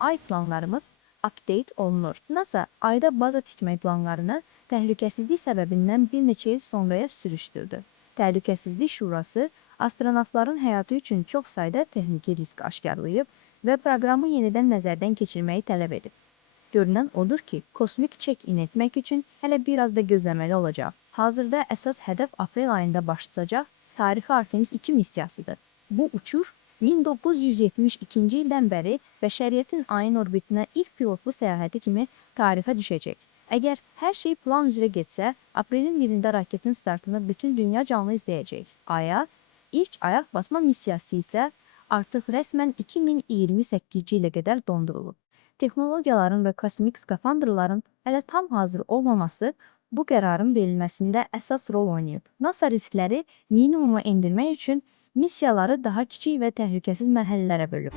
ay planlarımız update olunur. NASA ayda baza tikmək planlarını təhlükəsizlik səbəbindən bir neçə il sonraya sürüşdürdü. Təhlükəsizlik Şurası astronavtların həyatı üçün çox sayda texniki risk aşkarlayıb və proqramı yenidən nəzərdən keçirməyi tələb edib. Görünən odur ki, kosmik check-in etmək üçün hələ biraz da gözləməli olacaq. Hazırda əsas hədəf aprel ayında başlayacaq tarixi Artemis 2 missiyasıdır. Bu uçuş 1972-ci ildən bəri bəşəriyyətin ayın orbitinə ilk pilotlu səyahəti kimi tarixə düşəcək. Əgər hər şey plan üzrə getsə, aprelin 1-də raketin startını bütün dünya canlı izləyəcək. Aya ilk ayaq basma missiyası isə artıq rəsmən 2028-ci ilə qədər dondurulub. Texnologiyaların və kosmik skafandrların hələ tam hazır olmaması bu qərarın verilməsində əsas rol oynayıb. NASA riskləri minimuma endirmək üçün missiyaları daha kiçik və təhlükəsiz mərhələlərə bölüb.